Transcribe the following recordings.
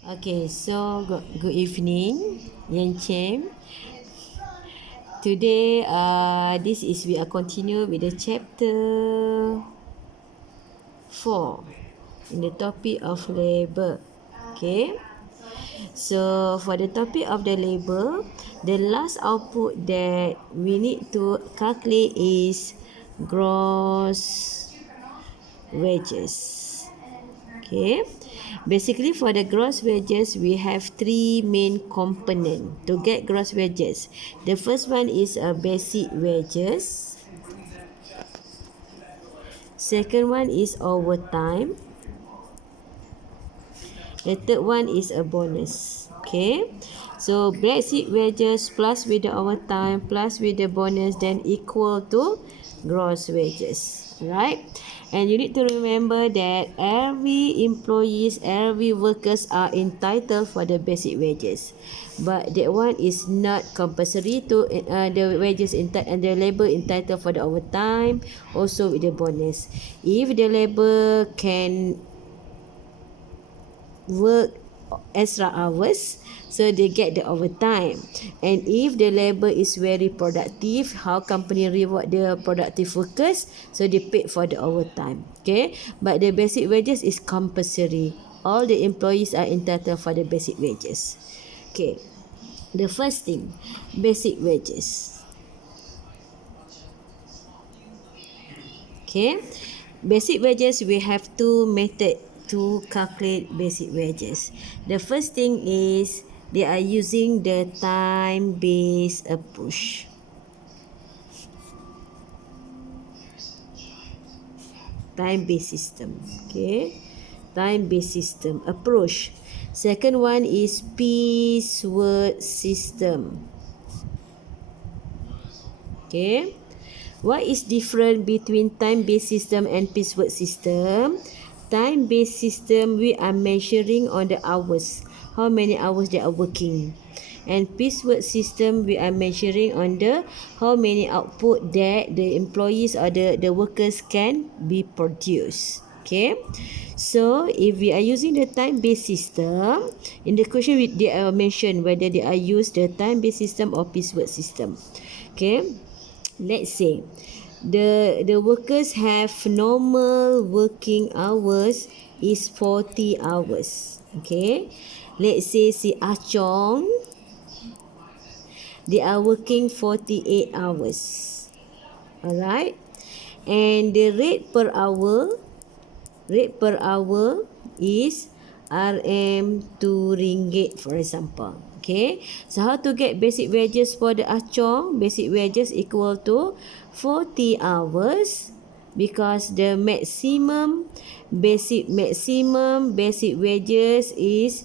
Okay, so good evening, Yan Chem. Today, this is we are continue with the chapter 4 in the topic of labor. Okay, so for the topic of the labor, the last output that we need to calculate is gross wages. Okay, basically for the gross wages we have three main component to get gross wages. The first one is a basic wages, second one is overtime, the third one is a bonus. Okay, so basic wages plus with the overtime plus with the bonus then equal to gross wages, right? And you need to remember that every employees, every workers are entitled for the basic wages, but that one is not compulsory to the wages and the labor entitled for the overtime, also with the bonus. If the labor can work extra hours, so they get the overtime. And if the labor is very productive, how company reward the productive workers, so they paid for the overtime. Okay, but the basic wages is compulsory. All the employees are entitled for the basic wages. Okay, the first thing, basic wages. Okay, basic wages we have two methods to calculate basic wages. The first thing is they are using the time-based approach. Time-based system. Okay, time-based system approach. Second one is piecewise system. Okay, what is different between time-based system and piecewise system? Time-based system, we are measuring on the hours, how many hours they are working. And piecewise system, we are measuring on the how many output that the employees or the workers can be produced. Okay, so if we are using the time-based system, in the question they are mentioned whether they are use the time-based system or piecewise system. Okay, let's say the workers have normal working hours is 40 hours. Okay, let's say si Ah Chong, they are working 48 hours. Alright, and the rate per hour is RM 2 ringgit, for example. Okay, so how to get basic wages for the Ah Chong? Basic wages equal to 40 hours, because the maximum basic wages is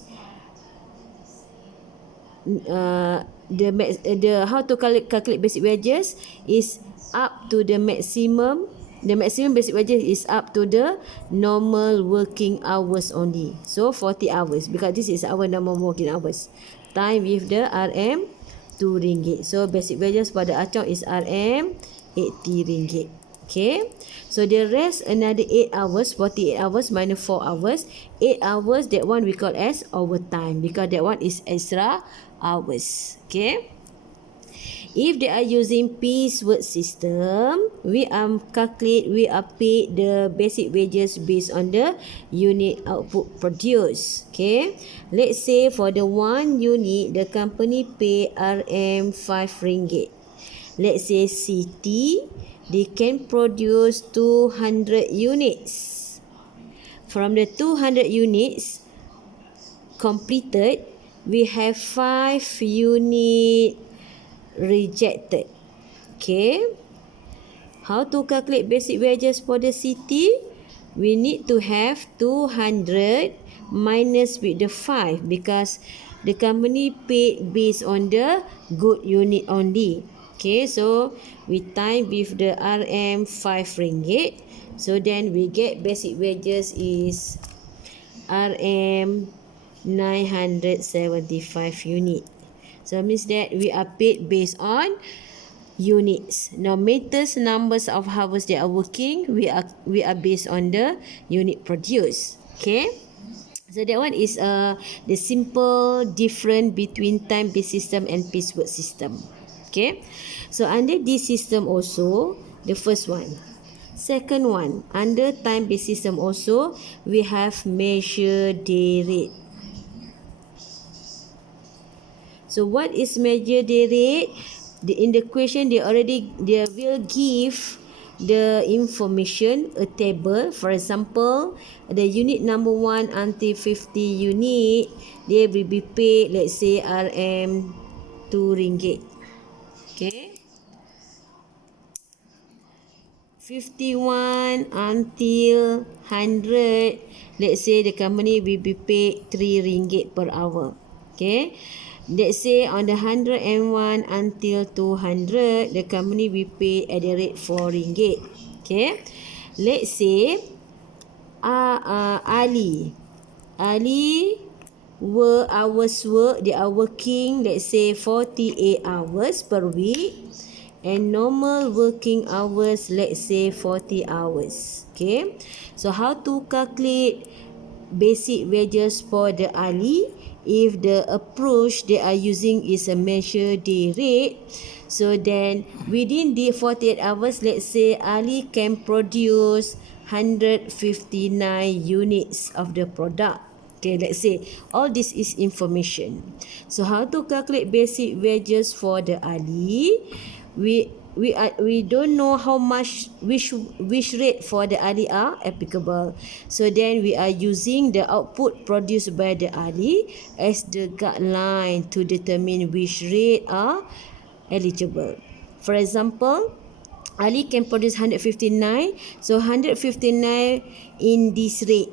the how to calculate basic wages is up to the maximum. The maximum basic wages is up to the normal working hours only. So 40 hours, because this is our normal working hours. Time with the RM 2 ringgit. So basic wages for the Ah Chong is RM 80 ringgit. Okay, so the rest another 8 hours, 48 hours minus 4 hours, 8 hours, that one we call as overtime, because that one is extra hours. Okay, if they are using piecewise system, we are paid the basic wages based on the unit output produced. Okay, let's say for the one unit the company pay RM 5 ringgit. Let's say CT, they can produce 200 units. From the 200 units completed, we have 5 unit rejected. Okay, how to calculate basic wages for the CT? We need to have 200 minus with the 5, because the company paid based on the good unit only. Okay, so we time with the RM 5 ringgit. So then we get basic wages is RM 975 unit. So means that we are paid based on units. No matters numbers of hours they are working, we are based on the unit produced. Okay, So that one is the simple difference between time-based system and piecework system. Okay. So under this system also, the first one. Second one, under time-based system also, we have measure day rate. So what is measure day rate? In the question they will give the information, a table. For example, the unit number 1 until 50 unit, they will be paid, let's say RM 2 ringgit. Okay. 51 until 100, let's say the company will be paid 3 ringgit per hour. Okay. Let's say on the 101 until 200, the company will pay at the rate 4 ringgit. Okay. Let's say Ali hours work, they are working, let's say 48 hours per week, and normal working hours, let's say 40 hours. Okay. So how to calculate basic wages for the Ali? If the approach they are using is a measure day rate, so then within the 48 hours, let's say Ali can produce 159 units of the product. Okay, let's say all this is information. So how to calculate basic wages for the Ali? We don't know how much which rate for the Ali are applicable. So then we are using the output produced by the Ali as the guideline to determine which rate are eligible. For example, Ali can produce 159, so 159 in this rate,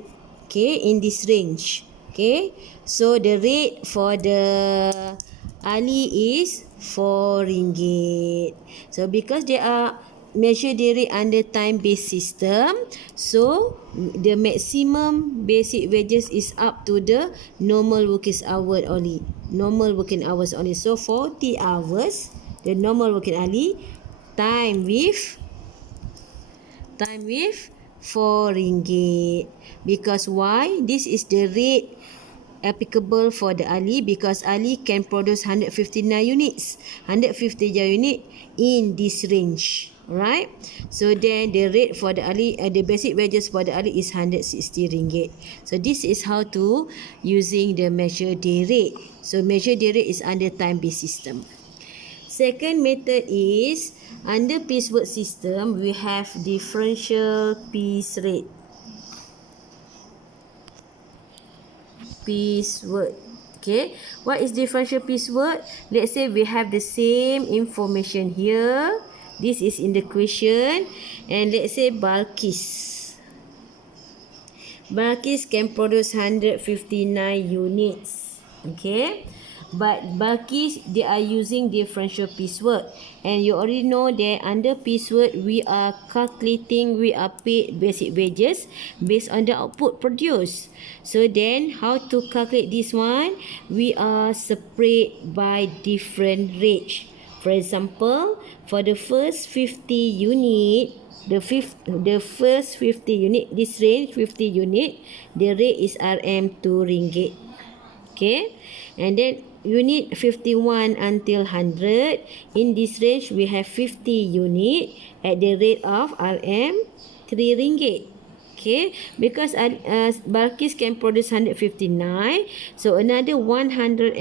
okay, in this range. Okay, so the rate for the Ali is 4 ringgit. So because they are measure day rate under time-based system, so the maximum basic wages is up to the normal working hour only. Normal working hours only. So 40 hours, the normal working hourly, time with 4 ringgit. Because why? This is the rate applicable for the Ali, because Ali can produce 159 units, 150 unit in this range. Right? So then the rate for the Ali, the basic wages for the Ali is 160 ringgit. So this is how to using the measure day rate. So measure day rate is under time-based system. Second method is under piecework system, we have differential piece rate. Piecework. Okay, what is differential piecework? Let's say we have the same information here. This is in the question, and let's say Balkis can produce 159 units. Okay, but Balkis, they are using differential piecework, and you already know that under piecework we are paid basic wages based on the output produced. So then how to calculate this one? We are separate by different range. For example, for the first 50 unit, the first 50 unit, this range 50 unit, the rate is RM 2 ringgit. Okay, and then unit 51 until 100, in this range we have 50 unit at the rate of RM 3 ringgit. Okay, because Balkis can produce 159, so another 101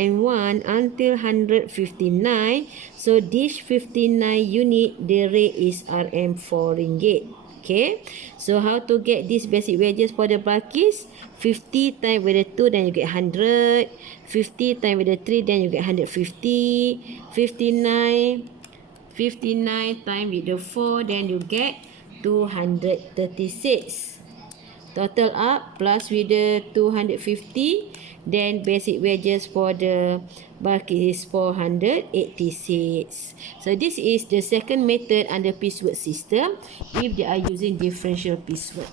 until 159, so this 59 unit, the rate is RM 4 ringgit. Okay, so how to get this basic wages for the Balkis? 50 times with the 2, then you get 100. 50 times with the 3, then you get 150. 59 times with the 4, then you get 236. Total up plus with the 250, then basic wages for the bulk is 486. So this is the second method under piecework system if they are using differential piecework.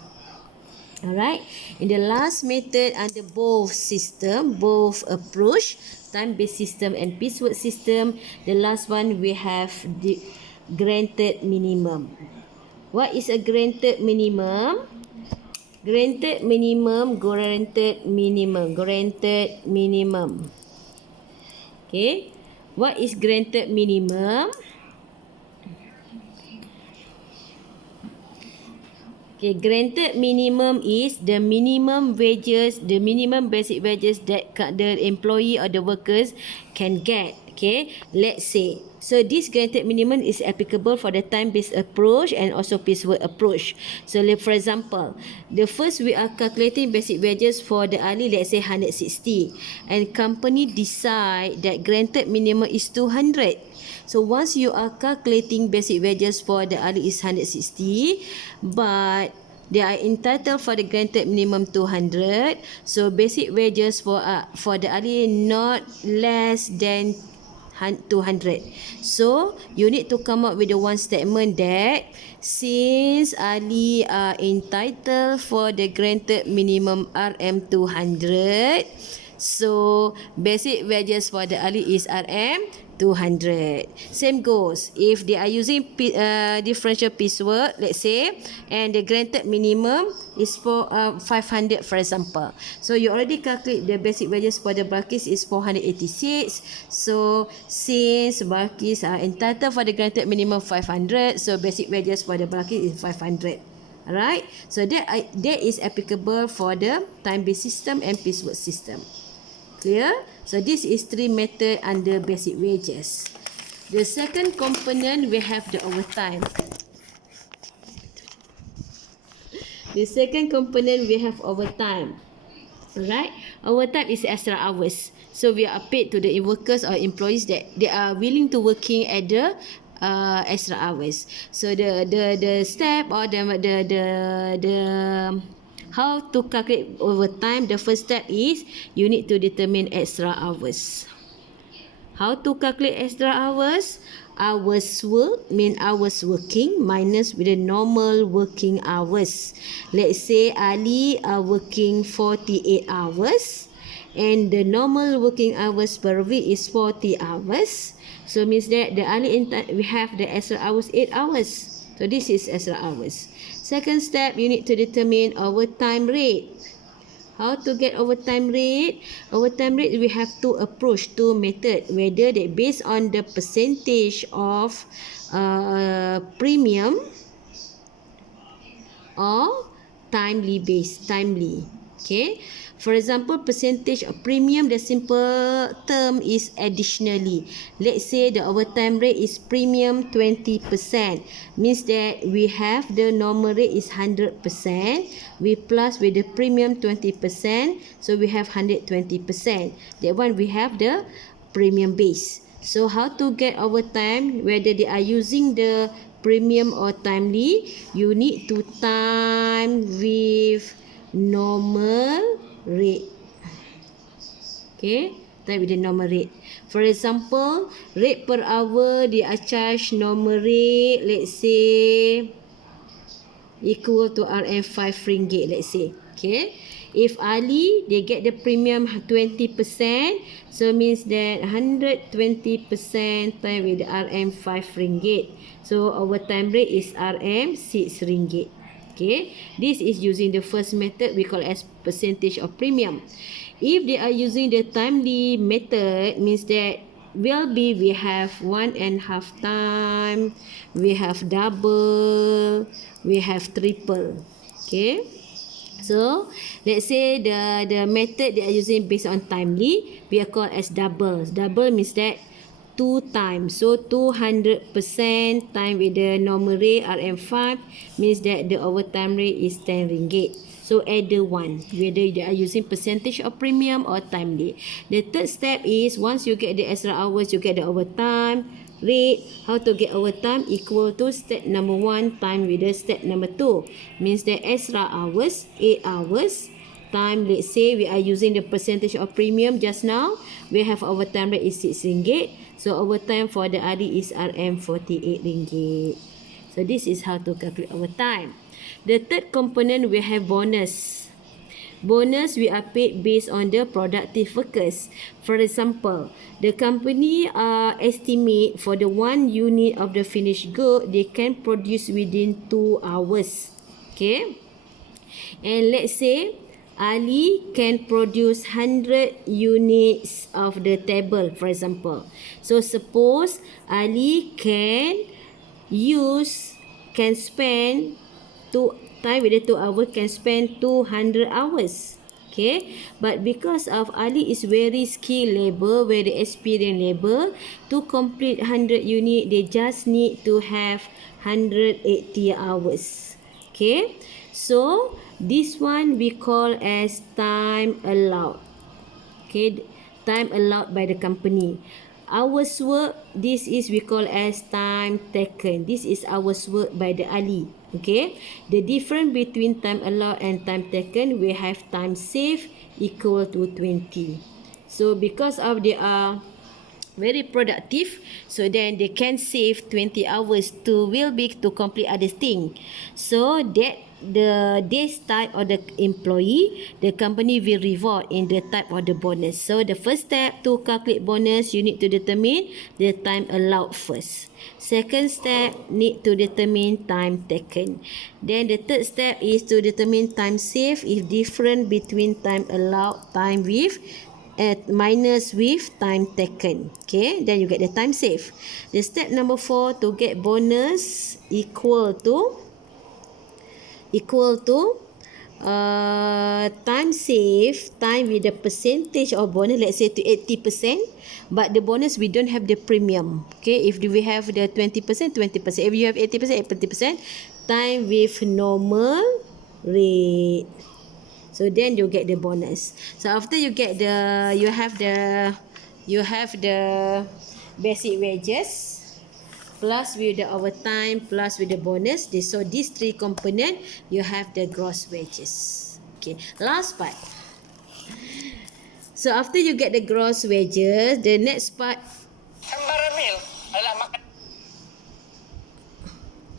Alright, in the last method under both system, both approach, time-based system and piecework system, the last one we have the granted minimum. What is a granted minimum? Granted minimum, granted minimum, granted minimum. Okay, what is granted minimum? Okay, granted minimum is the minimum wages, the minimum basic wages that the employee or the workers can get. Okay, let's say. So this granted minimum is applicable for the time-based approach and also piecework approach. So for example, the first we are calculating basic wages for the ahli, let's say 160, and company decide that granted minimum is 200. So once you are calculating basic wages for the ahli is 160, but they are entitled for the granted minimum 200. So basic wages for the ahli not less than 200. So you need to come up with the one statement that since ahli are entitled for the granted minimum RM 200, so basic wages for the ahli is RM 200. Same goes if they are using differential piecework, let's say, and the granted minimum is for 500 for example. So you already calculate the basic wages for the Balqis is 486. So since Balqis are entitled for the granted minimum 500, so basic wages for the Balqis is 500. Alright, so that is applicable for the time-based system and piecework system. Clear? So this is three method under basic wages. The second component we have the overtime. The second component we have overtime. Alright, overtime is extra hours. So we are paid to the workers or employees that they are willing to working at the extra hours. So the step or the how to calculate overtime, the first step is you need to determine extra hours. How to calculate extra hours? Hours work mean hours working minus with the normal working hours. Let's say Ali are working 48 hours and the normal working hours per week is 40 hours. So means that the Ali we have the extra hours 8 hours. So this is extra hours. Second step, you need to determine overtime rate. How to get overtime rate? Overtime rate, we have two approach, two method. Whether they based on the percentage of premium or timely based, timely. Okay. For example, percentage of premium, the simple term is additionally. Let's say the overtime rate is premium 20%. Means that we have the normal rate is 100%. We plus with the premium 20%. So we have 120%. That one we have the premium base. So how to get overtime, whether they are using the premium or timely, you need to time with normal rate. Okay, time with the normal rate. For example, rate per hour they are charged normal rate, let's say equal to RM 5 ringgit, let's say. Okay, if Ali they get the premium 20%, so means that 120% time with the RM 5 ringgit. So overtime rate is RM 6 ringgit. Okay, this is using the first method we call as percentage of premium. If they are using the timely method, means that will be we have 1.5 time, we have double, we have triple. Okay, so let's say the method they are using based on timely, we are called as double. Double means that 2 times. So 200% time with the normal rate RM5 means that the overtime rate is 10 ringgit. So either one, whether they are using percentage of premium or timely. The third step is once you get the extra hours, you get the overtime rate. How to get overtime? Equal to step number 1 time with the step number 2. Means that extra hours, 8 hours time, let's say we are using the percentage of premium just now, we have overtime rate is 6 ringgit. So overtime for the ahli is RM 48 ringgit. So this is how to calculate overtime. The third component we have bonus. Bonus we are paid based on the productive workers. For example, the company estimate for the 1 unit of the finished good they can produce within 2 hours. Okay. And let's say Ali can produce 100 units of the table, for example. So suppose Ali can spend 2 time with the 2 hour, can spend 200 hours. Okay, but because of Ali is very skilled labor, very experienced labor, to complete 100 unit, they just need to have 180 hours. Okay, so this one we call as time allowed. Okay, time allowed by the company. Hours work, this is we call as time taken. This is hours work by the Ali. Okay, the difference between time allowed and time taken, we have time saved equal to 20. So because of they are very productive, so then they can save 20 hours to will be to complete other thing. So that the days type of the employee, the company will reward in the type of the bonus. So the first step to calculate bonus, you need to determine the time allowed first. Second step, need to determine time taken. Then the third step is to determine time saved, if different between time allowed, time with minus with time taken. Okay, then you get the time saved. The step number 4, to get bonus equal to time saved, time with the percentage of bonus, let's say to 80%, but the bonus we don't have the premium. Okay, if we have the 20%, 20%. If you have 80%, 80%. Time with normal rate. So then you get the bonus. So after you get the, you have the basic wages plus with the overtime plus with the bonus. So these 3 component, you have the gross wages. Okay, last part. So after you get the gross wages, the next part.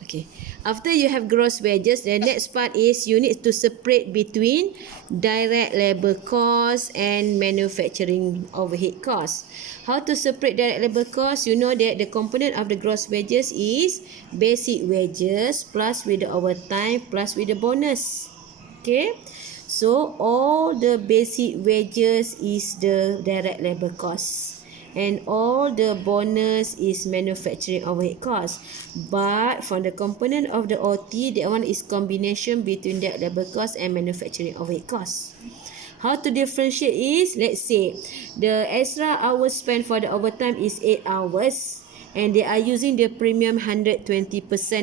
Okay, after you have gross wages, the next part is you need to separate between direct labor costs and manufacturing overhead costs. How to separate direct labor costs? You know that the component of the gross wages is basic wages plus with the overtime plus with the bonus. Okay, so all the basic wages is the direct labor costs, and all the bonus is manufacturing overhead costs. But from the component of the OT, that one is combination between the labor cost and manufacturing overhead costs. How to differentiate is, let's say the extra hours spent for the overtime is 8 hours, and they are using the premium 120%,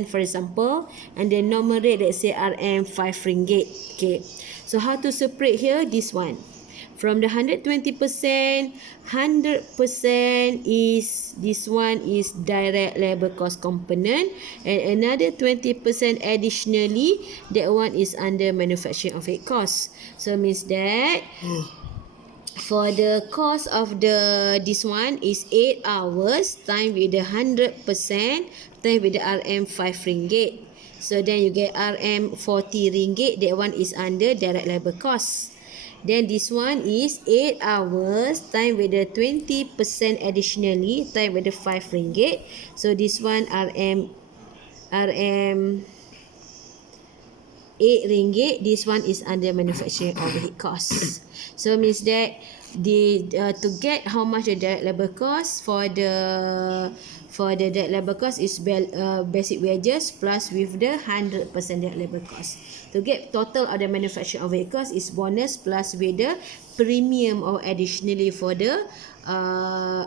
for example, and the normal rate, let's say RM 5 ringgit. Okay, so how to separate here? This one, from the 120%, 100% is, this one is direct labor cost component, and another 20% additionally, that one is under manufacturing overhead cost. So means that for the cost of the this one is 8 hours time with the 100% time with the RM 5 ringgit. So then you get RM 40 ringgit, that one is under direct labor cost. Then this one is 8 hours time with the 20% additionally time with the 5 ringgit. So this one RM 8 ringgit, this one is under manufacturing overhead costs. So means that the to get how much the direct labor cost, for the direct labor cost is basic wages plus with the 100% direct labor cost. To get total of the manufacturing overhead cost is bonus plus with the premium or additionally for the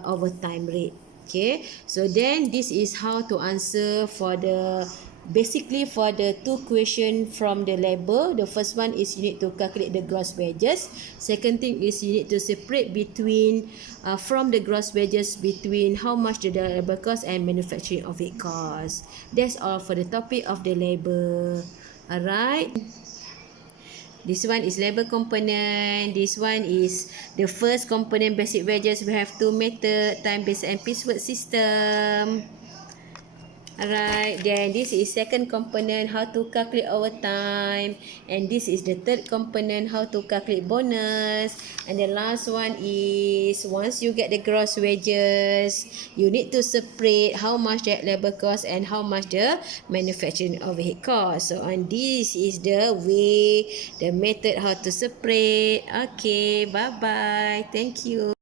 overtime rate. Okay, so then this is how to answer for the, basically for the 2 question from the labor. The first one is you need to calculate the gross wages. Second thing is you need to separate between from the gross wages between how much the labor cost and manufacturing overhead cost. That's all for the topic of the labor. Alright, this one is labor component. This one is the first component, basic wages. We have 2 method, time based and piecework system. Alright, then this is second component, how to calculate overtime. And this is the third component, how to calculate bonus. And the last one is, once you get the gross wages, you need to separate how much that labor cost and how much the manufacturing overhead cost. So, and this is the way, the method how to separate. Okay, bye-bye. Thank you.